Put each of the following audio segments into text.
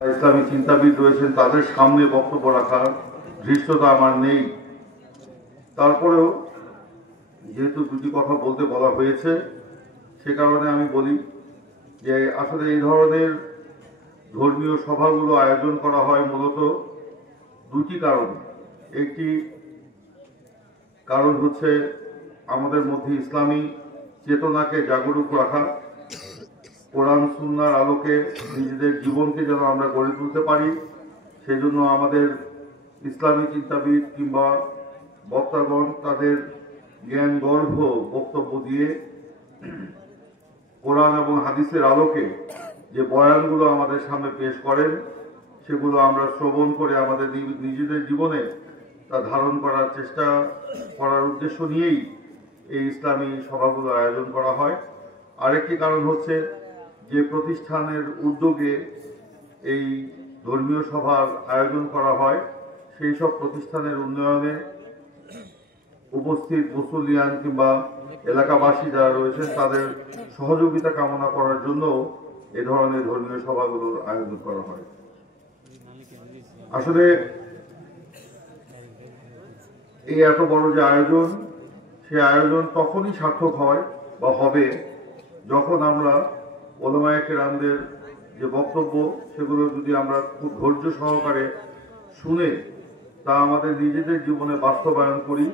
ইসলামী চিন্তাবিদ রয়েছেন, তাদের সামনে বক্তব্য রাখার ধৃষ্টতা আমার নেই। তারপরেও যেহেতু দুটি কথা বলতে বলা হয়েছে, সে কারণে আমি বলি যে আসলে এই ধরনের ধর্মীয় সভাগুলো আয়োজন করা হয় মূলত দুটি কারণ। একটি কারণ হচ্ছে আমাদের মধ্যে ইসলামী চেতনাকে জাগরুক রাখা, কোরআন সুন্নাহর আলোকে নিজেদের জীবনকে যেন আমরা গড়ে তুলতে পারি, সেজন্য আমাদের ইসলামী চিন্তাবিদ কিংবা বক্তাগণ তাদের জ্ঞান গর্ভ বক্তব্য দিয়ে কোরআন এবং হাদিসের আলোকে যে বয়ানগুলো আমাদের সামনে পেশ করেন, সেগুলো আমরা শ্রবণ করে আমাদের নিজেদের জীবনে তা ধারণ করার চেষ্টা করার উদ্দেশ্য নিয়েই এই ইসলামী সভাগুলো আয়োজন করা হয়। আরেকটি কারণ হচ্ছে যে প্রতিষ্ঠানের উদ্যোগে এই ধর্মীয় সভার আয়োজন করা হয়, সেই সব প্রতিষ্ঠানের উন্নয়নে উপস্থিত মুসলিয়ান কিংবা এলাকাবাসী যারা রয়েছেন তাদের সহযোগিতা কামনা করার জন্য এ ধরনের ধর্মীয় সভাগুলোর আয়োজন করা হয়। আসলে এই এত বড় যে আয়োজন, সে আয়োজন তখনই সার্থক হয় বা হবে যখন আমরা ওলামায়ে কেরামদের যে বক্তব্য, সেগুলো যদি আমরা খুব ধৈর্য সহকারে শুনে তা আমাদের নিজেদের জীবনে বাস্তবায়ন করি,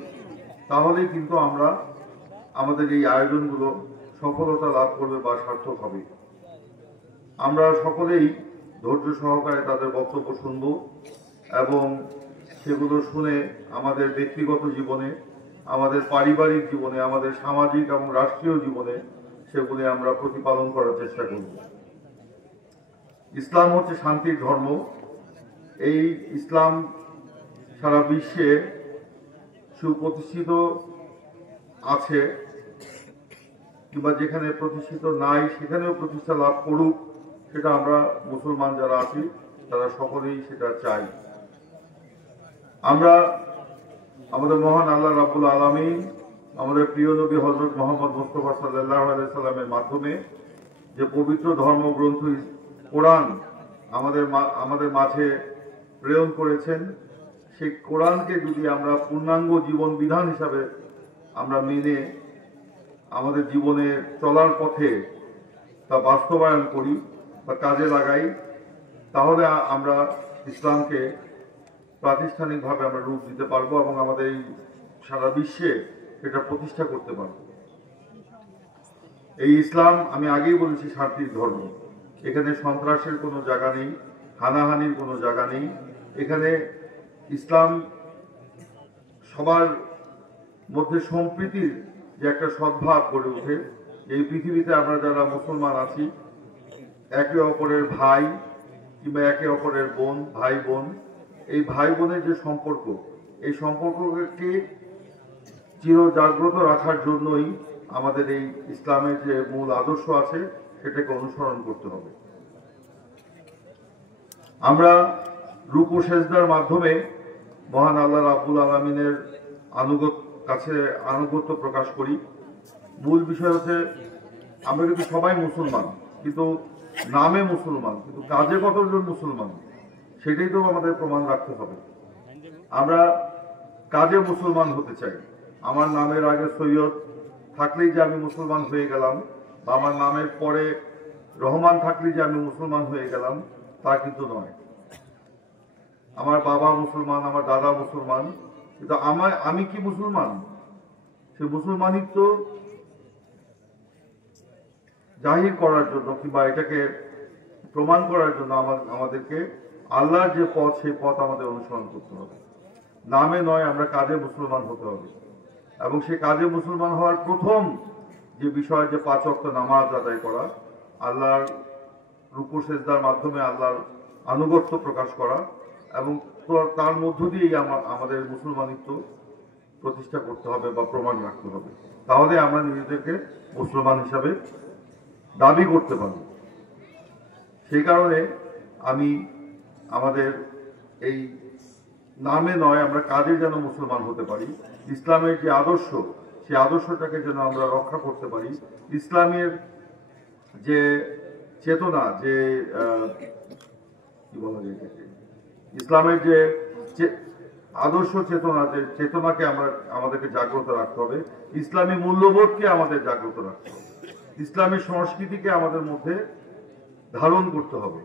তাহলেই কিন্তু আমরা আমাদের এই আয়োজনগুলো সফলতা লাভ করবে বা সার্থক হবে। আমরা সকলেই ধৈর্য সহকারে তাদের বক্তব্য শুনব এবং সেগুলো শুনে আমাদের ব্যক্তিগত জীবনে, আমাদের পারিবারিক জীবনে, আমাদের সামাজিক এবং রাষ্ট্রীয় জীবনে সেগুলি আমরা প্রতিপালন করার চেষ্টা করব। ইসলাম হচ্ছে শান্তির ধর্ম। এই ইসলাম সারা বিশ্বে সুপ্রতিষ্ঠিত আছে, কিংবা যেখানে প্রতিষ্ঠিত নাই সেখানেও প্রতিষ্ঠা লাভ করুক, সেটা আমরা মুসলমান যারা আছি তারা সকলেই সেটা চাই। আমরা আমাদের মহান আল্লাহ রাব্বুল আলামিন, আমাদের প্রিয় নবী হযরত মুহাম্মদ মুস্তাফা সাল্লাল্লাহু আলাইহি সাল্লামের মাধ্যমে যে পবিত্র ধর্মগ্রন্থ কোরআন আমাদের মাঝে প্রেরণ করেছেন, সেই কোরআনকে যদি আমরা পূর্ণাঙ্গ জীবন বিধান হিসাবে আমরা মেনে আমাদের জীবনে চলার পথে তা বাস্তবায়ন করি বা কাজে লাগাই, তাহলে আমরা ইসলামকে প্রাতিষ্ঠানিকভাবে আমরা রূপ দিতে পারবো এবং আমাদের এই সারা বিশ্বে এটা প্রতিষ্ঠা করতে পারবো। এই ইসলাম, আমি আগেই বলেছি, শান্তির ধর্ম। এখানে সন্ত্রাসের কোনো জায়গা নেই, হানাহানির কোনো জায়গা নেই। এখানে ইসলাম সবার মধ্যে সম্প্রীতির যে একটা সদ্ভাব গড়ে ওঠে। এই পৃথিবীতে আমরা যারা মুসলমান আছি, একে অপরের ভাই কিংবা একে অপরের বোন, ভাই বোন, এই ভাই বোনের যে সম্পর্ক, এই সম্পর্ককে চিরজাগ্রত রাখার জন্যই আমাদের এই ইসলামের যে মূল আদর্শ আছে সেটাকে অনুসরণ করতে হবে। আমরা রুকু সেজদার মাধ্যমে মহান আল্লাহ রাব্বুল আলামিনের আনুগত্য প্রকাশ করি। মূল বিষয় হচ্ছে আমরা কিন্তু সবাই মুসলমান, কিন্তু নামে মুসলমান, কিন্তু কাজে কতজন মুসলমান সেটাই তো আমাদের প্রমাণ রাখতে হবে। আমরা কাজে মুসলমান হতে চাই। আমার নামের আগে সৈয়দ থাকলেই যে আমি মুসলমান হয়ে গেলাম, বা আমার নামের পরে রহমান থাকলেই যে আমি মুসলমান হয়ে গেলাম, তা কিন্তু নয়। আমার বাবা মুসলমান, আমার দাদা মুসলমান, কিন্তু আমি কি মুসলমান? সে মুসলমানিত্ব জাহির করার জন্য কিংবা এটাকে প্রমাণ করার জন্য আমাদেরকে আল্লাহর যে পথ, সেই পথ আমাদের অনুসরণ করতে হবে। নামে নয়, আমরা কাজে মুসলমান হতে হবে। এবং সেই কাজে মুসলমান হওয়ার প্রথম যে বিষয়, যে 5 ওয়াক্ত নামাজ আদায় করা, আল্লাহর রুকু সেজদার মাধ্যমে আল্লাহর আনুগত্য প্রকাশ করা, এবং তার মধ্য দিয়েই আমাদের মুসলমানিত্ব প্রতিষ্ঠা করতে হবে বা প্রমাণ রাখতে হবে। তাহলে আমরা নিজেদেরকে মুসলমান হিসাবে দাবি করতে পারব। সেই কারণে আমি আমাদের এই নামে নয়, আমরা কাজে যেন মুসলমান হতে পারি। ইসলামের যে আদর্শ, সেই আদর্শটাকে যেন আমরা রক্ষা করতে পারি। ইসলামের যে চেতনা, যে কি বলা যায় এটাকে। ইসলামের যে আদর্শ চেতনাকে আমাদেরকে জাগ্রত রাখতে হবে, ইসলামী মূল্যবোধকে আমাদের জাগ্রত রাখতে হবে, ইসলামী সংস্কৃতিকে আমাদের মধ্যে ধারণ করতে হবে।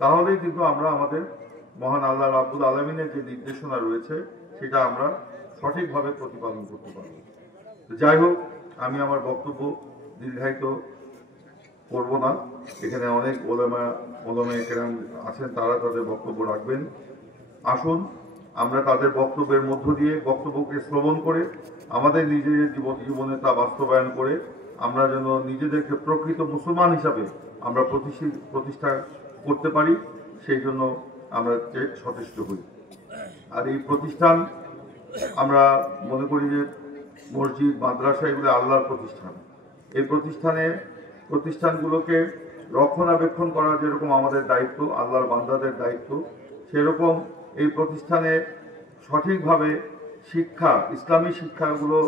তাহলেই কিন্তু আমরা আমাদের মহান আল্লাহ রাব্বুল আলামিনের যে নির্দেশনা রয়েছে সেটা আমরা সঠিকভাবে প্রতিপালন করতে পারব। যাই হোক, আমি আমার বক্তব্য দীর্ঘায়িত করব না। এখানে অনেক ওলামায়ে কেরাম আছেন, তারা তাদের বক্তব্য রাখবেন। আসুন আমরা তাদের বক্তব্যের মধ্য দিয়ে বক্তব্যকে শ্রবণ করে আমাদের নিজেদের জীবনে তা বাস্তবায়ন করে আমরা যেন নিজেদেরকে প্রকৃত মুসলমান হিসাবে আমরা প্রতিষ্ঠা করতে পারি, সেই জন্য আমরা সচেষ্ট হই। আর এই প্রতিষ্ঠান আমরা মনে করি যে মসজিদ, মাদ্রাসা এগুলো আল্লাহর প্রতিষ্ঠান। এই প্রতিষ্ঠানগুলোকে রক্ষণাবেক্ষণ করা যেরকম আমাদের দায়িত্ব, আল্লাহর বান্দাদের দায়িত্ব, সেরকম এই প্রতিষ্ঠানে সঠিকভাবে শিক্ষা, ইসলামী শিক্ষাগুলো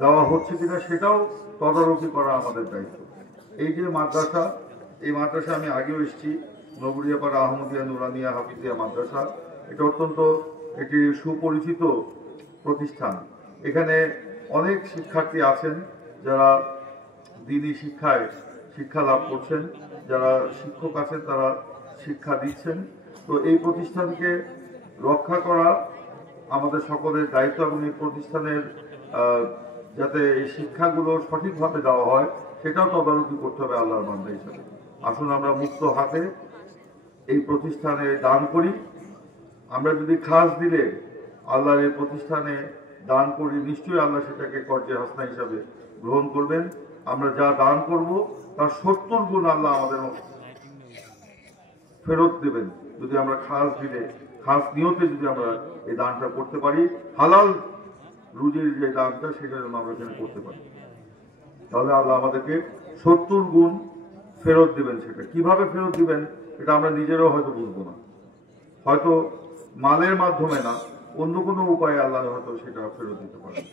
দেওয়া হচ্ছে কিনা সেটাও তদারকি করা আমাদের দায়িত্ব। এই যে মাদ্রাসা, এই মাদ্রাসা আমি আগেও এসেছি, নবুরিয়াপাড়া আহমদিয়া নুরানিয়া হাফিজিয়া মাদ্রাসা। এটা অত্যন্ত একটি সুপরিচিত প্রতিষ্ঠান। এখানে অনেক শিক্ষার্থী আছেন যারা দ্বীনি শিক্ষা লাভ করছেন, যারা শিক্ষক আছেন তারা শিক্ষা দিচ্ছেন। তো এই প্রতিষ্ঠানকে রক্ষা করা আমাদের সকলের দায়িত্ব এবং এই প্রতিষ্ঠানের যাতে এই শিক্ষাগুলো সঠিকভাবে দেওয়া হয় সেটাও তদারকি করতে হবে আল্লাহর বান্দা হিসাবে। আসুন আমরা মুক্ত হাতে এই প্রতিষ্ঠানে দান করি। আমরা যদি খাস দিলে আল্লাহর এই প্রতিষ্ঠানে দান করি, নিশ্চয়ই আল্লাহ সেটাকে কর্জে হাসনা হিসাবে গ্রহণ করবেন। আমরা যা দান করব তার 70 গুণ আল্লাহ আমাদের ফেরত দেবেন যদি আমরা খাস নিয়তে যদি আমরা এই দানটা করতে পারি, হালাল রুজির যে দানটা সেটা যেন আমরা এখানে করতে পারি, তাহলে আল্লাহ আমাদেরকে 70 গুণ ফেরত দিবেন। সেটা কিভাবে ফেরত দিবেন এটা আমরা নিজেরাও হয়তো বুঝবো না, হয়তো মালের মাধ্যমে না, অন্য কোনো উপায়ে আল্লাহ হয়তো সেটা ফেরত দিতে পারেন।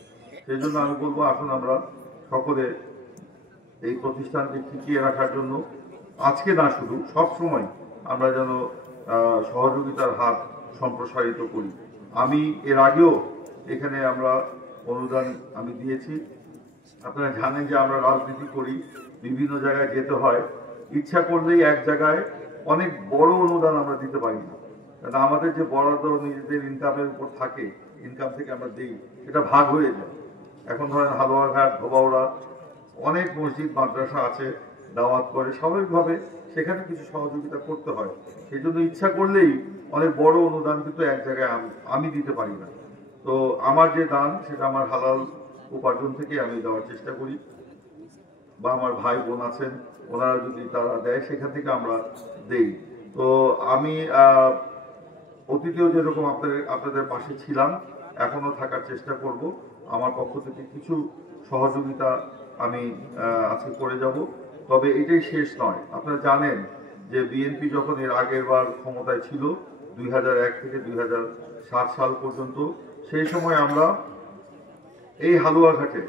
সেই জন্য আমি বলবো, আসুন আমরা সকলে এই প্রতিষ্ঠানকে টিকিয়ে রাখার জন্য আজকে না শুধু সব সময় আমরা যেন সহযোগিতার হাত সম্প্রসারিত করি। আমি এর আগেও এখানে আমরা অনুদান আমি দিয়েছি। আপনারা জানেন যে আমরা রাজনীতি করি, বিভিন্ন জায়গায় যেতে হয়, ইচ্ছা করলেই এক জায়গায় অনেক বড় অনুদান আমরা দিতে পারি না, কারণ আমাদের যে বরাদ্দ নিজেদের ইনকামের উপর থাকে, ইনকাম থেকে আমরা দিই, সেটা ভাগ হয়ে যায়। এখন ধরেন হালুয়াঘাট, ধোবাউড়া অনেক মসজিদ মাদ্রাসা আছে, দাওয়াত করে, স্বাভাবিকভাবে সেখানে কিছু সহযোগিতা করতে হয়। সেই জন্য ইচ্ছা করলেই অনেক বড় অনুদান কিন্তু এক জায়গায় আমি দিতে পারি না। তো আমার যে দান সেটা আমার হালাল উপার্জন থেকে আমি দেওয়ার চেষ্টা করি, বা আমার ভাই বোন আছেন ওনারা যদি তারা দেয় সেখান থেকে আমরা দেই। তো আমি অতীতেও যেরকম আপনাদের পাশে ছিলাম, এখনো থাকার চেষ্টা করব। আমার পক্ষ থেকে কিছু সহযোগিতা আমি আজকে করে যাব। তবে এটাই শেষ নয়। আপনারা জানেন যে বিএনপি যখন এর আগের বার ক্ষমতায় ছিল 2001 থেকে 2007 সাল পর্যন্ত, সেই সময় আমরা এই হালুয়াঘাটে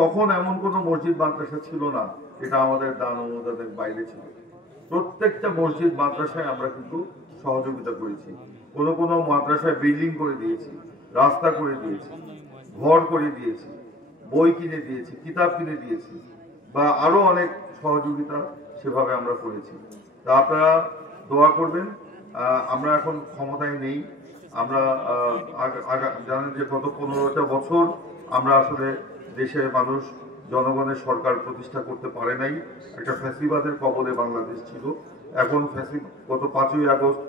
তখন এমন কোনো মসজিদ মাদ্রাসা ছিল না এটা আমাদের দান অনুদানের বাইরে ছিল। প্রত্যেকটা মসজিদ মাদ্রাসায় আমরা কিন্তু সহযোগিতা করেছি। কোনো মাদ্রাসায় বিল্ডিং করে দিয়েছি, রাস্তা করে দিয়েছি, ঘর করে দিয়েছি, বই কিনে দিয়েছি, কিতাব কিনে দিয়েছি, বা আরো অনেক সহযোগিতা সেভাবে আমরা করেছি। তা আপনারা দোয়া করবেন। আমরা এখন ক্ষমতায় নেই, আমরা জানেন যে গত 15টা বছর আমরা আসলে দেশের মানুষ জনগণের সরকার প্রতিষ্ঠা করতে পারে নাই। একটা ফ্যাসিবাদের কবলে বাংলাদেশ ছিল। এখন গত 5ই আগস্ট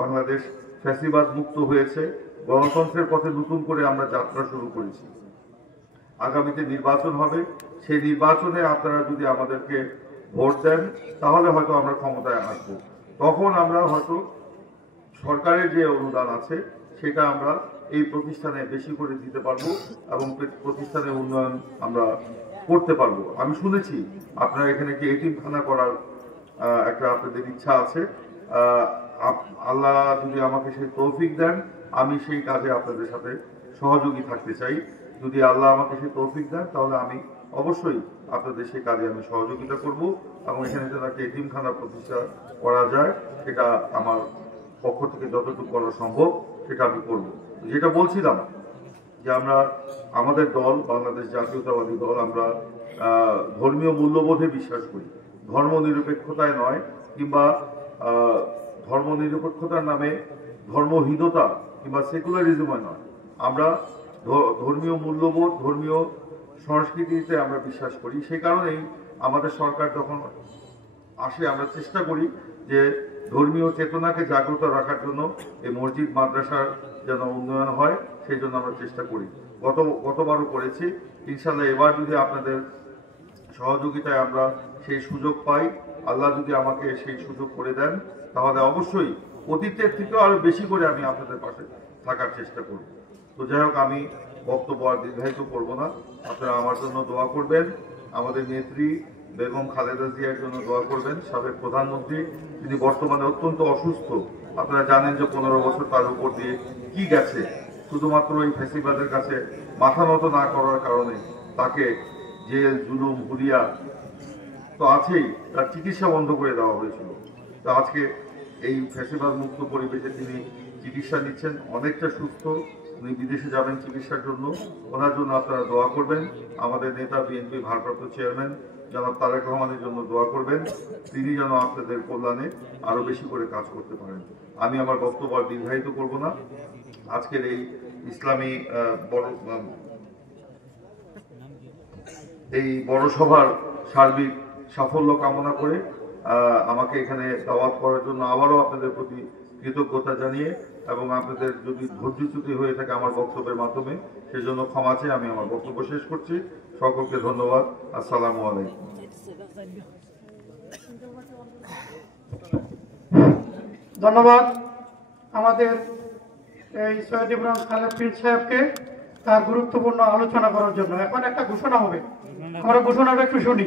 বাংলাদেশ ফ্যাসিবাদ মুক্ত হয়েছে, গণতন্ত্রের পথে নতুন করে আমরা যাত্রা শুরু করেছি। আগামীতে নির্বাচন হবে, সেই নির্বাচনে আপনারা যদি আমাদেরকে ভোট দেন তাহলে হয়তো আমরা ক্ষমতায় আসবো। তখন আমরা হয়তো সরকারের যে অনুদান আছে সেটা আমরা এই প্রতিষ্ঠানে বেশি করে দিতে পারবো এবং প্রতিষ্ঠানের উন্নয়ন আমরা করতে পারবো। আমি শুনেছি আপনারা এখানে কি এতিমখানা করার একটা আপনাদের ইচ্ছা আছে। আল্লাহ যদি আমাকে সেই তৌফিক দেন, আমি সেই কাজে আপনাদের সাথে সহযোগী থাকতে চাই। যদি আল্লাহ আমাকে সেই তৌফিক দেন তাহলে আমি অবশ্যই আপনাদের সেই কাজে আমি সহযোগিতা করব এবং এখানে যেন একটা এতিমখানা প্রতিষ্ঠা করা যায় সেটা আমার পক্ষ থেকে যতটুকু করা সম্ভব সেটা আমি করব। যেটা বলছিলাম যে আমরা আমাদের দল বাংলাদেশ জাতীয়তাবাদী দল আমরা ধর্মীয় মূল্যবোধে বিশ্বাস করি, ধর্ম নিরপেক্ষতায় নয়, কিংবা ধর্ম নিরপেক্ষতার নামে ধর্মহীনতা কিংবা সেকুলারিজমে নয়। আমরা ধর্মীয় মূল্যবোধ, ধর্মীয় সংস্কৃতিতে আমরা বিশ্বাস করি। সেই কারণেই আমাদের সরকার যখন আসে আমরা চেষ্টা করি যে ধর্মীয় চেতনাকে জাগ্রত রাখার জন্য এই মসজিদ মাদ্রাসার যেন উন্নয়ন হয়, সেই জন্য আমরা চেষ্টা করি। গতবারও করেছি। ইনশাল্লাহ এবার যদি আপনাদের সহযোগিতায় আমরা সেই সুযোগ পাই, আল্লাহ যদি আমাকে সেই সুযোগ করে দেন, তাহলে অবশ্যই অতীতের থেকেও আরো বেশি করে আমি আপনাদের পাশে থাকার চেষ্টা করব। তো যাই হোক, আমি বক্তব্য আর দীর্ঘায়িত করব না। আপনারা আমার জন্য দোয়া করবেন, আমাদের নেত্রী বেগম খালেদা জিয়ার জন্য দোয়া করবেন। সাবেক প্রধানমন্ত্রী, তিনি বর্তমানে অত্যন্ত অসুস্থ। আপনারা জানেন যে 15 বছর তার উপর দিয়ে কি গেছে, শুধুমাত্র এই ফ্যাসিবাদের কাছে মাথা নত না করার কারণে তাকে জেল, জুলুম, হুলিয়া তো আছেই, তার চিকিৎসা বন্ধ করে দেওয়া হয়েছিল। তো আজকে এই ফ্যাসিবাদ মুক্ত পরিবেশে তিনি চিকিৎসা নিচ্ছেন, অনেকটা সুস্থ। উনি বিদেশে যাবেন চিকিৎসার জন্য, ওনার জন্য আপনারা দোয়া করবেন। আমাদের নেতা বিএনপি ভারপ্রাপ্ত চেয়ারম্যান জনাব তারেক রহমানের জন্য দোয়া করবেন, তিনি যেন আপনাদের কল্যাণে আরো বেশি করে কাজ করতে পারেন। আমি আমার বক্তব্য আর দীর্ঘায়িত করব না। আজকের এই ইসলামী বড় সভার সার্বিক সাফল্য কামনা করে আমাকে এখানে দাওয়াত করার জন্য আবারও আপনাদের প্রতি কৃতজ্ঞতা জানিয়ে এবং আপনাদের যদি ধৈর্যচ্যুতি হয়ে থাকে আমার বক্তব্যের মাধ্যমে, সেজন্য ক্ষমা চেয়ে আমি আমার বক্তব্য শেষ করছি। সকলকে ধন্যবাদ। আসসালামু আলাইকুম। ধন্যবাদ আমাদের এই সৈয়দ ইমরান খালেদ পীর সাহেবকে তার গুরুত্বপূর্ণ আলোচনা করার জন্য। এখন একটা ঘোষণা হবে, আমরা ঘোষণাটা একটু শুনি।